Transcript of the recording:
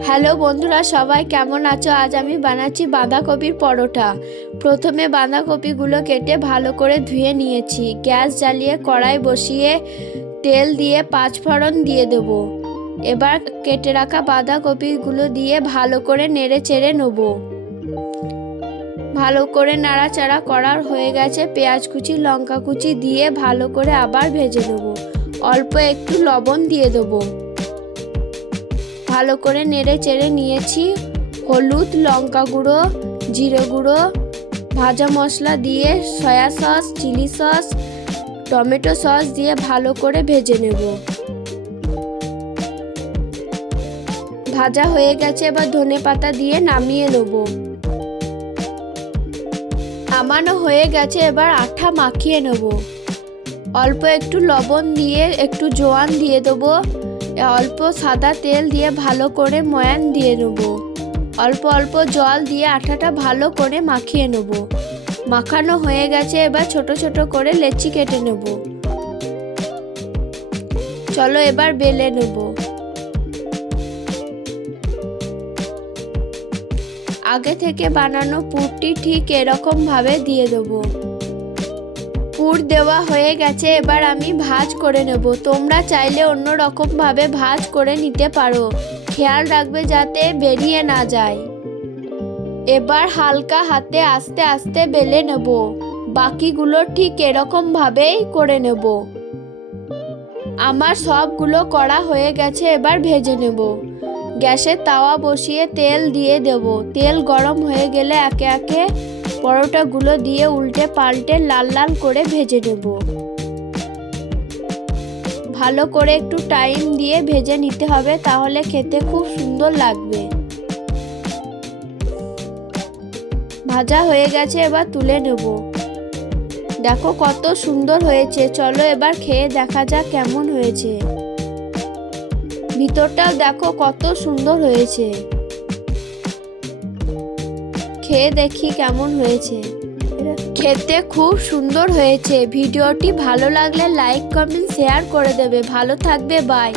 Hello বন্ধুরা, সবাই কেমন আছো? আজ আমি বানাচ্ছি বাঁধাকপির পরোটা। প্রথমে বাঁধাকপিগুলো কেটে ভালো করে ধুয়ে নিয়েছি। গ্যাস জ্বালিয়ে কড়াই বসিয়ে তেল দিয়ে 5 ফোড়ন দিয়ে দেব। এবার কেটে রাখা বাঁধাকপিগুলো দিয়ে ভালো করে নেড়ে চেড়ে নেব। ভালো করে নাড়াচাড়া করার হয়ে গেছে। পেঁয়াজ কুচি, লঙ্কা কুচি দিয়ে ভালো করে আবার ভেজে নেব। অল্প একটু লবণ দিয়ে দেবো। ভালো করে নেড়ে চেড়ে নিয়েছি। হলুদ, লঙ্কা গুঁড়ো, জিরে গুঁড়ো, ভাজা মশলা দিয়ে soya sauce, chilli sauce, tomato sauce দিয়ে ভালো করে ভেজে নেব। ভাজা হয়ে গেছে, এবার ধনেপাতা দিয়ে নামিয়ে নেব। নামানো হয়ে গেছে, এবার আঠা মাখিয়ে নেব। অল্প একটু লবণ দিয়ে একটু জোয়ান দিয়ে দেবো। অল্প সাদা তেল দিয়ে ভালো করে ময়ান দিয়ে নেব। অল্প অল্প জল দিয়ে আটাটা ভালো করে মাখিয়ে নেব। মাখানো হয়ে গেছে, এবার ছোট ছোট করে লেচি কেটে নেব। চলো এবার বেলে নেব। আগে থেকে বানানো পুরটি ঠিক এরকম ভাবে দিয়ে দেবো। পুর দেওয়া হয়ে গেছে, এবার আমি ভাঁজ করে নেব। তোমরা চাইলে অন্য রকম ভাবে ভাঁজ করে নিতে পারো। খেয়াল রাখবে যাতে বেরিয়ে না যায়। এবার হালকা হাতে আস্তে আস্তে বেলে নেব। বাকিগুলো ঠিক এরকম ভাবেই করে নেব। আমার সবগুলো করা হয়ে গেছে, এবার ভেজে নেব। গ্যাসে তাওয়া বসিয়ে তেল দিয়ে দেব। তেল গরম হয়ে গেলে একে একে পরোটাগুলো দিয়ে উল্টে পাল্টে লাল লাল করে ভেজে নেব। ভালো করে একটু টাইম দিয়ে ভেজে নিতে হবে, তাহলে খেতে খুব সুন্দর লাগবে। ভাজা হয়ে গেছে, এবার তুলে নেব। দেখো কত সুন্দর হয়েছে। চলো এবার খেয়ে দেখা যাক কেমন হয়েছে। ভিতরটাও দেখো কত সুন্দর হয়েছে। খেয়ে দেখি কেমন হয়েছে। খেতে খুব সুন্দর হয়েছে। ভিডিওটি ভালো লাগলে লাইক, কমেন্ট, শেয়ার করে দেবে। ভালো থাকবে, বাই।